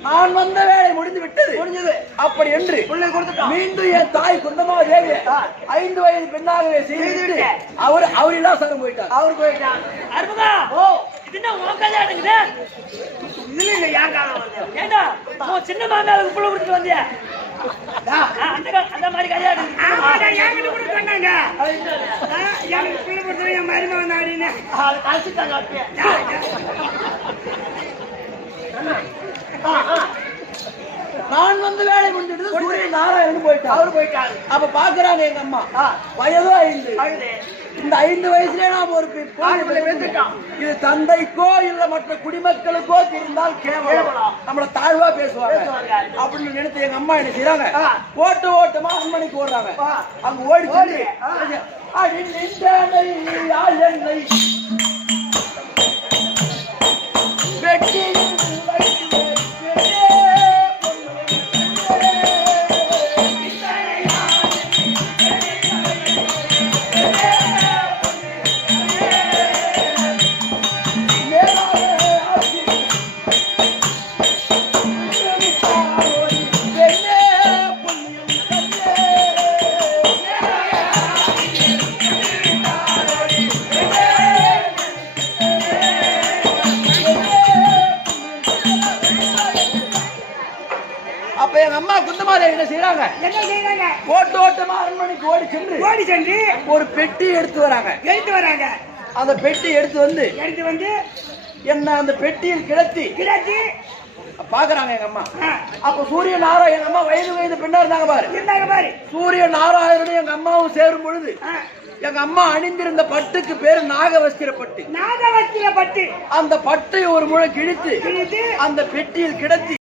நான் வந்த வேலை முடிந்து விட்டது அப்படி என்று மீண்டும் என் தாய் குந்தமாதேவியை 5 வயது பெண்ணாகவே செய்து அவர் இல்லாசரம் போயிட்டார். அவர் போயிட்டார். அற்புதா இது என்ன உன் கல்யாணங்குது? இதுல இல்ல யார் காலம் வந்து ஏண்டா உன் சின்ன மாமாவுக்கு புள்ள கொடுத்துட்டு வந்தியா? அந்த மாதிரி கல்யாணம் என்கிட்ட கூட சொன்னாங்க. எனக்கு புள்ள கொடுத்தது என் மருமகன் வந்து அப்படின்னு கழிச்சுட்டாங்க. நான் வந்து வேலை முடிஞ்சிட்டு சூரிய நாராயணன் போயிட்டார். அவர் போயிட்டாரு. அப்ப பாக்குறாங்க எங்க அம்மா வயதோ 5. இந்த 5 வயசுல நாம ஒரு இது தந்தைக்கோ இல்ல மற்ற குடிமக்களுக்கோ தெரிந்தால் கேவலம், நம்மள தாழ்வா பேசுவாங்க அப்படின்னு நினைத்து எங்க அம்மா என்ன செய்யறாங்க, ஓட்டமா அம்மணிக்கு ஓடுறாங்க. அங்க ஓடி வெட்டி பூமாதேவி என்ன செய்யறாங்க? என்ன செய்யறாங்க? ஓட்டோட்டமா அரண்மனைக்கு ஓடி சென்று ஒரு பெட்டி எடுத்து வராங்க. அந்த பெட்டி எடுத்து வந்து என்ன அந்த பெட்டியில் கிடத்தி பாக்குறாங்க எங்க அம்மா. அப்ப சூரிய நாராயண எங்க அம்மா வயது பெண்ணா இருந்தாங்க பாரு. சூரிய நாராயணனும் எங்க அம்மாவும் சேரும் பொழுது எங்க அம்மா அணிந்திருந்த பட்டுக்கு பேரு நாகவஸ்திர பட்டு. அந்த பட்டை ஒரு முறை கிழித்து அந்த பெட்டியில் கிடத்தி